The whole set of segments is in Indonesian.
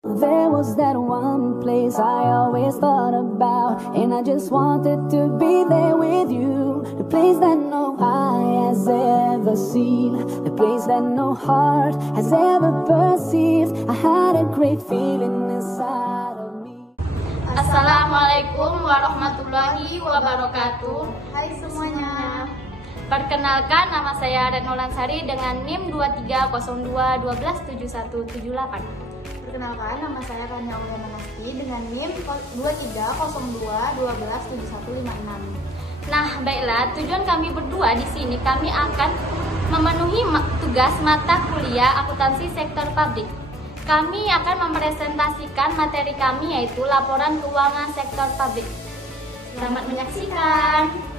There was that one place I always thought about, and I just wanted to be there with you. The place that no eye has ever seen, the place that no heart has ever perceived. I had a great feeling inside of me. Assalamualaikum warahmatullahi wabarakatuh. Hai semuanya. Perkenalkan, nama saya Retno Lansari dengan NIM 2302127178. Perkenalkan, nama saya Rania Uliana Nasti dengan NIM 2302127156. Nah, baiklah, tujuan kami berdua di sini, kami akan memenuhi tugas mata kuliah akuntansi sektor publik. Kami akan mempresentasikan materi kami, yaitu laporan keuangan sektor publik. Selamat menyaksikan.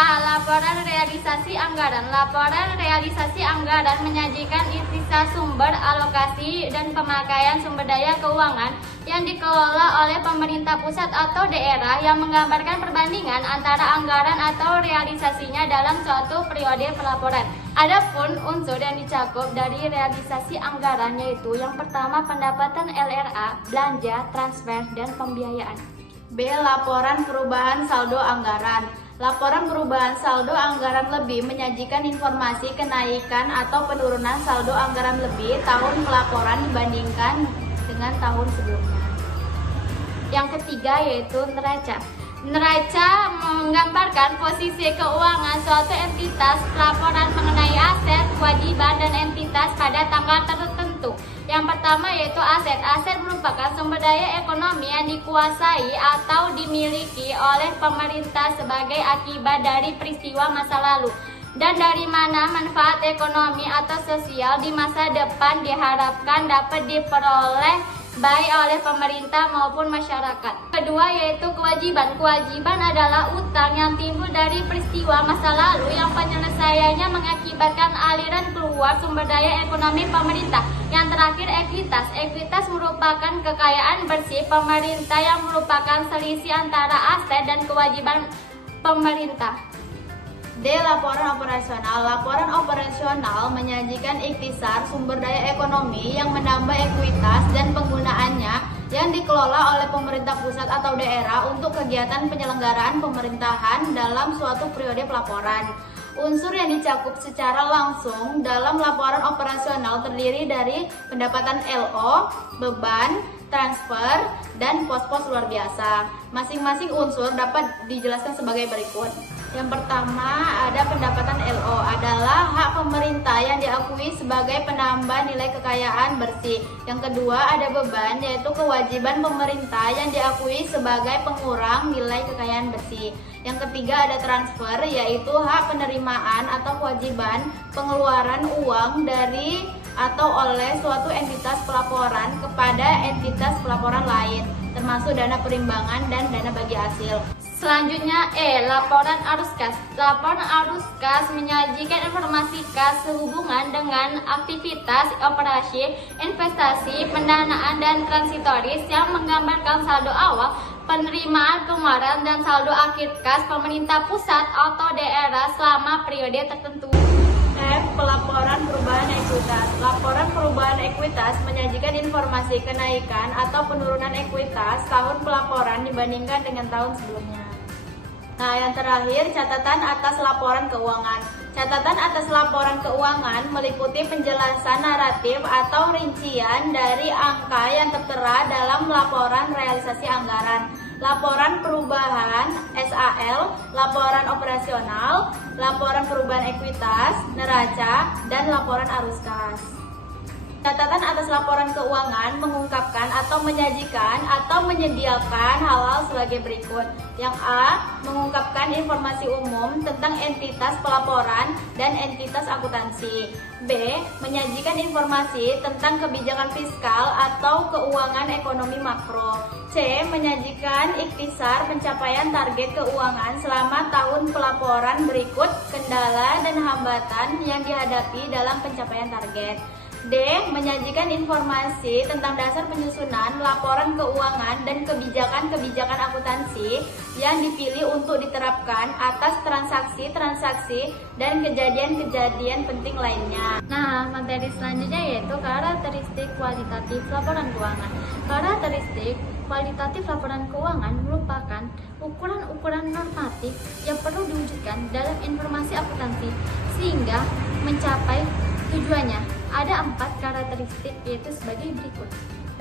Laporan realisasi anggaran. Laporan realisasi anggaran menyajikan ikhtisar sumber alokasi dan pemakaian sumber daya keuangan yang dikelola oleh pemerintah pusat atau daerah, yang menggambarkan perbandingan antara anggaran atau realisasinya dalam suatu periode pelaporan. Adapun unsur yang dicakup dari realisasi anggaran yaitu yang pertama, pendapatan LRA, belanja, transfer, dan pembiayaan. B. Laporan perubahan saldo anggaran. Laporan perubahan saldo anggaran lebih menyajikan informasi kenaikan atau penurunan saldo anggaran lebih tahun pelaporan dibandingkan dengan tahun sebelumnya. Yang ketiga yaitu neraca. Neraca menggambarkan posisi keuangan suatu entitas, pelaporan mengenai aset, kewajiban, dan entitas pada tanggal tertentu. Yang pertama yaitu aset. Aset merupakan sumber daya ekonomi yang dikuasai atau dimiliki oleh pemerintah sebagai akibat dari peristiwa masa lalu, dan dari mana manfaat ekonomi atau sosial di masa depan diharapkan dapat diperoleh baik oleh pemerintah maupun masyarakat. Kedua yaitu kewajiban. Kewajiban adalah utang yang timbul dari peristiwa masa lalu yang penyelesaiannya mengakibatkan aliran keluar sumber daya ekonomi pemerintah. Yang terakhir ekuitas. Ekuitas merupakan kekayaan bersih pemerintah yang merupakan selisih antara aset dan kewajiban pemerintah. D. Laporan operasional. Laporan operasional menyajikan ikhtisar sumber daya ekonomi yang menambah ekuitas dan penggunaannya yang dikelola oleh pemerintah pusat atau daerah untuk kegiatan penyelenggaraan pemerintahan dalam suatu periode pelaporan. Unsur yang dicakup secara langsung dalam laporan operasional terdiri dari pendapatan LO, beban, transfer, dan pos-pos luar biasa. Masing-masing unsur dapat dijelaskan sebagai berikut. Yang pertama, ada pendapatan LO, adalah hak pemerintah yang diakui sebagai penambah nilai kekayaan bersih. Yang kedua, ada beban, yaitu kewajiban pemerintah yang diakui sebagai pengurang nilai kekayaan bersih. Yang ketiga, ada transfer, yaitu hak penerimaan atau kewajiban pengeluaran uang dari atau oleh suatu entitas pelaporan kepada entitas pelaporan lain, termasuk dana perimbangan dan dana bagi hasil. Selanjutnya laporan arus kas. Laporan arus kas menyajikan informasi kas sehubungan dengan aktivitas, operasi, investasi, pendanaan, dan transitoris yang menggambarkan saldo awal, penerimaan, pengeluaran, dan saldo akhir kas pemerintah pusat atau daerah selama periode tertentu. F. Pelaporan perubahan ekuitas. Laporan perubahan ekuitas menyajikan informasi kenaikan atau penurunan ekuitas tahun pelaporan dibandingkan dengan tahun sebelumnya. Nah, yang terakhir, catatan atas laporan keuangan. Catatan atas laporan keuangan meliputi penjelasan naratif atau rincian dari angka yang tertera dalam laporan realisasi anggaran, laporan perubahan SAL, laporan operasional, laporan perubahan ekuitas, neraca, dan laporan arus kas. Catatan atas laporan keuangan mengungkapkan atau menyajikan atau menyediakan hal-hal sebagai berikut. Yang A. Mengungkapkan informasi umum tentang entitas pelaporan dan entitas akuntansi. B. Menyajikan informasi tentang kebijakan fiskal atau keuangan ekonomi makro. C. Menyajikan ikhtisar pencapaian target keuangan selama tahun pelaporan berikut kendala dan hambatan yang dihadapi dalam pencapaian target. D. Menyajikan informasi tentang dasar penyusunan laporan keuangan dan kebijakan-kebijakan akuntansi yang dipilih untuk diterapkan atas transaksi-transaksi dan kejadian-kejadian penting lainnya. Nah, materi selanjutnya yaitu karakteristik kualitatif laporan keuangan. Karakteristik kualitatif laporan keuangan merupakan ukuran-ukuran normatif yang perlu diwujudkan dalam informasi akuntansi sehingga mencapai tujuannya. Ada 4 karakteristik yaitu sebagai berikut.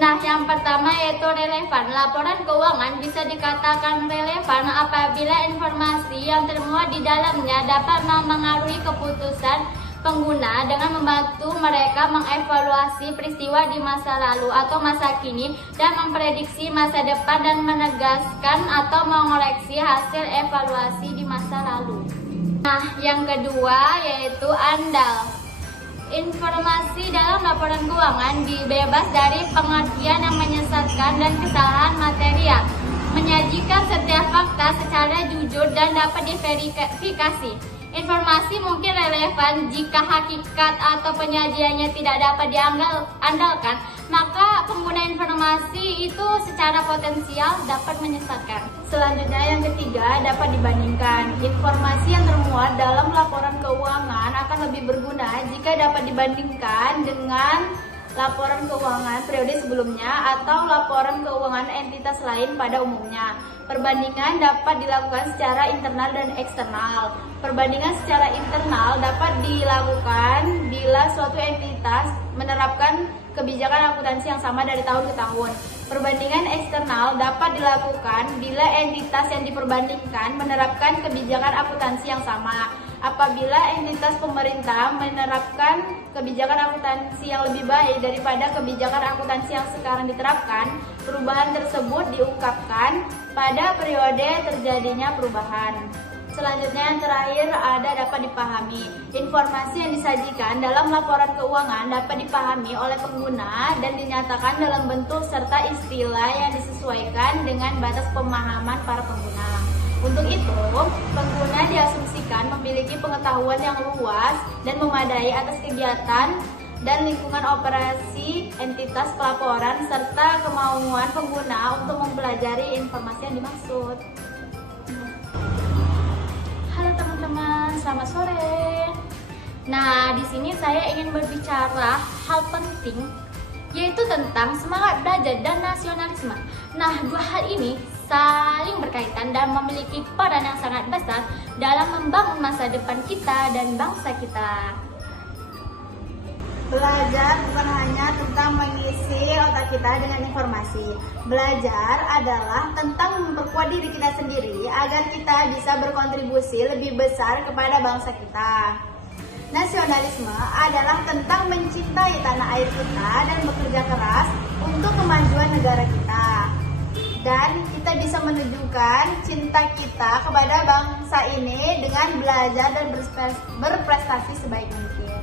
Nah, yang pertama yaitu relevan. Laporan keuangan bisa dikatakan relevan apabila informasi yang termuat di dalamnya dapat mempengaruhi keputusan pengguna dengan membantu mereka mengevaluasi peristiwa di masa lalu atau masa kini dan memprediksi masa depan dan menegaskan atau mengoreksi hasil evaluasi di masa lalu. Nah, yang kedua yaitu andal. Informasi dalam laporan keuangan bebas dari pengertian yang menyesatkan dan kesalahan material, menyajikan setiap fakta secara jujur dan dapat diverifikasi. Informasi mungkin relevan jika hakikat atau penyajiannya tidak dapat diandalkan, maka pengguna informasi itu secara potensial dapat menyesatkan. Selanjutnya yang ketiga dapat dibandingkan. Informasi yang termuat dalam laporan keuangan akan lebih berguna jika dapat dibandingkan dengan laporan keuangan periode sebelumnya atau laporan keuangan entitas lain pada umumnya. Perbandingan dapat dilakukan secara internal dan eksternal. Perbandingan secara internal dapat dilakukan bila suatu entitas menerapkan kebijakan akuntansi yang sama dari tahun ke tahun. Perbandingan eksternal dapat dilakukan bila entitas yang diperbandingkan menerapkan kebijakan akuntansi yang sama. Apabila entitas pemerintah menerapkan kebijakan akuntansi yang lebih baik daripada kebijakan akuntansi yang sekarang diterapkan, perubahan tersebut diungkapkan pada periode terjadinya perubahan. Selanjutnya yang terakhir ada dapat dipahami. Informasi yang disajikan dalam laporan keuangan dapat dipahami oleh pengguna dan dinyatakan dalam bentuk serta istilah yang disesuaikan dengan batas pemahaman para pengguna. Untuk itu, pengguna diasumsikan memiliki pengetahuan yang luas dan memadai atas kegiatan dan lingkungan operasi entitas pelaporan serta kemauan pengguna untuk mempelajari informasi yang dimaksud. Halo teman-teman, selamat sore. Nah, di sini saya ingin berbicara hal penting yaitu tentang semangat belajar dan nasionalisme. Nah, dua hal ini saling berkaitan dan memiliki peran yang sangat besar dalam membangun masa depan kita dan bangsa kita. Belajar bukan hanya tentang mengisi otak kita dengan informasi. Belajar adalah tentang memperkuat diri kita sendiri agar kita bisa berkontribusi lebih besar kepada bangsa kita. Nasionalisme adalah tentang mencintai tanah air kita dan bekerja keras untuk kemajuan negara kita. Dan kita bisa menunjukkan cinta kita kepada bangsa ini dengan belajar dan berprestasi sebaik mungkin.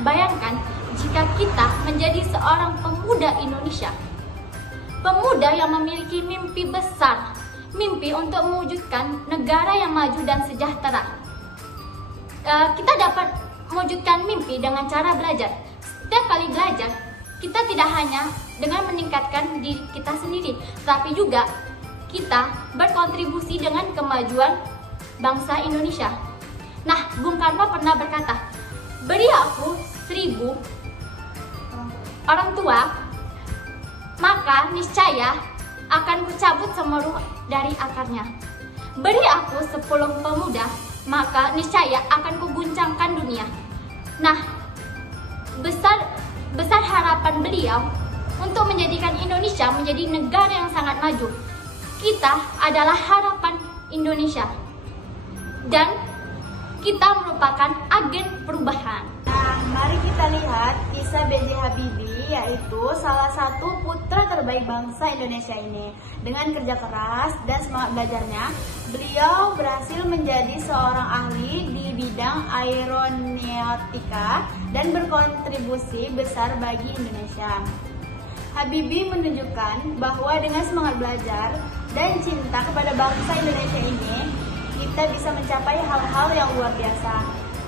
Bayangkan jika kita menjadi seorang pemuda Indonesia, pemuda yang memiliki mimpi besar, mimpi untuk mewujudkan negara yang maju dan sejahtera. Kita dapat mewujudkan mimpi dengan cara belajar. Setiap kali belajar, kita tidak hanya dengan meningkatkan diri kita sendiri, tapi juga kita berkontribusi dengan kemajuan bangsa Indonesia. Nah, Bung Karno pernah berkata, beri aku 1000 orang tua, maka niscaya akan kucabut semeru dari akarnya. Beri aku 10 pemuda, maka niscaya akan kuguncangkan dunia. Nah, besar harapan beliau untuk menjadikan Indonesia menjadi negara yang sangat maju. Kita adalah harapan Indonesia dan kita merupakan agen perubahan. Nah, mari kita lihat kisah B.J. Habibie, yaitu salah satu putra terbaik bangsa Indonesia ini. Dengan kerja keras dan semangat belajarnya, beliau berhasil menjadi seorang ahli di bidang aeronautika dan berkontribusi besar bagi Indonesia. Habibie menunjukkan bahwa dengan semangat belajar dan cinta kepada bangsa Indonesia ini, kita bisa mencapai hal-hal yang luar biasa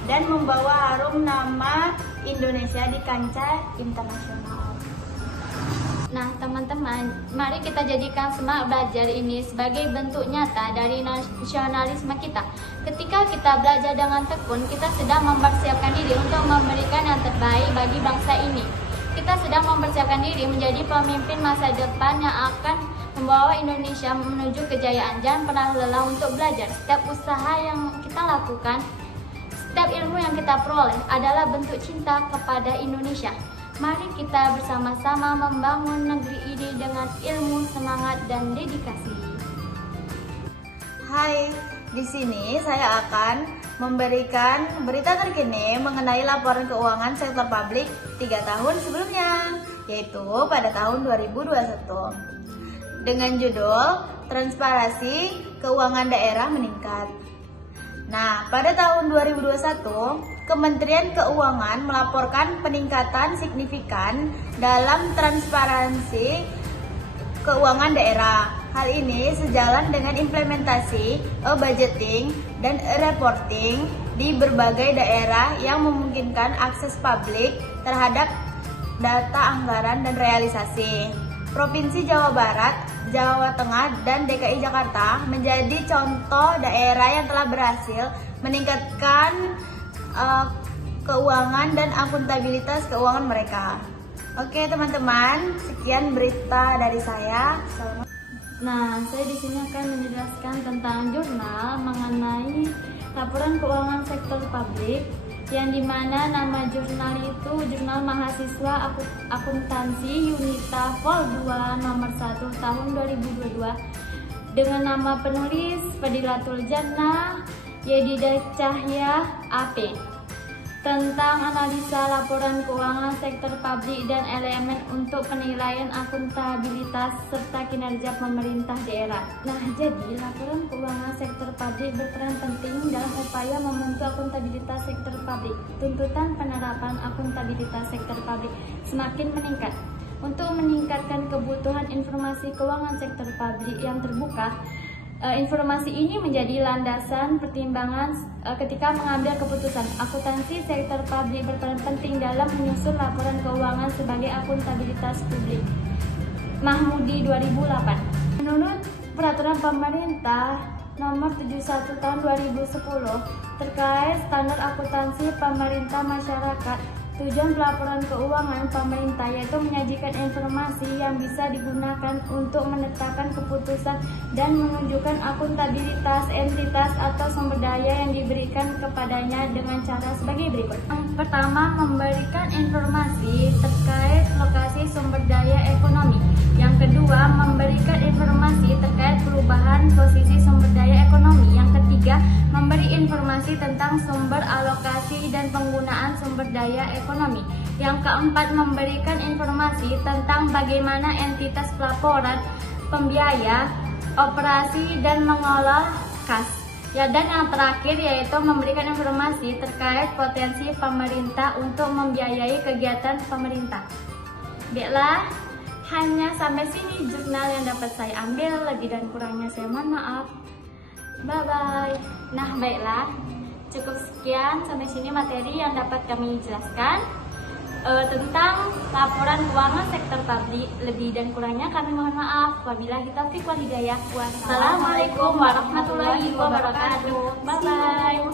dan membawa harum nama Indonesia di kancah internasional. Nah teman-teman, mari kita jadikan semangat belajar ini sebagai bentuk nyata dari nasionalisme kita. Ketika kita belajar dengan tekun, kita sedang mempersiapkan diri untuk memberikan yang terbaik bagi bangsa ini. Kita sedang mempersiapkan diri menjadi pemimpin masa depan yang akan membawa Indonesia menuju kejayaan. Jangan pernah lelah untuk belajar. Setiap usaha yang kita lakukan, setiap ilmu yang kita peroleh adalah bentuk cinta kepada Indonesia. Mari kita bersama-sama membangun negeri ini dengan ilmu, semangat, dan dedikasi. Hai, di sini saya akan memberikan berita terkini mengenai laporan keuangan sektor publik 3 tahun sebelumnya, yaitu pada tahun 2021. Dengan judul Transparansi Keuangan Daerah Meningkat. Nah, pada tahun 2021, Kementerian Keuangan melaporkan peningkatan signifikan dalam transparansi keuangan daerah. Hal ini sejalan dengan implementasi budgeting dan reporting di berbagai daerah yang memungkinkan akses publik terhadap data anggaran dan realisasi. Provinsi Jawa Barat, Jawa Tengah, dan DKI Jakarta menjadi contoh daerah yang telah berhasil meningkatkan keuangan dan akuntabilitas keuangan mereka. Oke teman-teman, sekian berita dari saya. Nah, saya di sini akan menjelaskan tentang jurnal mengenai laporan keuangan sektor publik, yang dimana nama jurnal itu Jurnal Mahasiswa Akuntansi Yunita Vol 2 nomor 1 tahun 2022 dengan nama penulis Fadilatul Jannah Yedidah Cahya AP, tentang analisa laporan keuangan sektor publik dan elemen untuk penilaian akuntabilitas serta kinerja pemerintah daerah. Nah, jadi laporan keuangan sektor publik berperan penting dalam upaya membentuk akuntabilitas sektor publik. Tuntutan penerapan akuntabilitas sektor publik semakin meningkat. Untuk meningkatkan kebutuhan informasi keuangan sektor publik yang terbuka, informasi ini menjadi landasan pertimbangan ketika mengambil keputusan. Akuntansi sektor publik berperan penting dalam menyusun laporan keuangan sebagai akuntabilitas publik. Mahmudi 2008. Menurut Peraturan Pemerintah Nomor 71 Tahun 2010 terkait standar akuntansi pemerintah masyarakat, tujuan pelaporan keuangan pemerintah yaitu menyajikan informasi yang bisa digunakan untuk menetapkan keputusan dan menunjukkan akuntabilitas entitas atau sumber daya yang diberikan kepadanya dengan cara sebagai berikut. Yang pertama, memberikan informasi terkait lokasi sumber daya ekonomi. Yang kedua, memberikan informasi terkait perubahan posisi sumber daya ekonomi. Yang ketiga, memberi informasi tentang sumber alokasi dan penggunaan sumber daya ekonomi. Yang keempat, memberikan informasi tentang bagaimana entitas pelaporan, pembiaya, operasi, dan mengolah kas. Ya, dan yang terakhir yaitu memberikan informasi terkait potensi pemerintah untuk membiayai kegiatan pemerintah. Baiklah, hanya sampai sini jurnal yang dapat saya ambil. Lebih dan kurangnya saya mohon maaf. Bye-bye. Nah, baiklah. Cukup sekian sampai sini materi yang dapat kami jelaskan tentang laporan keuangan sektor publik. Lebih dan kurangnya kami mohon maaf. Wabillahi taufiq wal hidayah. Wassalamualaikum warahmatullahi wabarakatuh. Bye bye.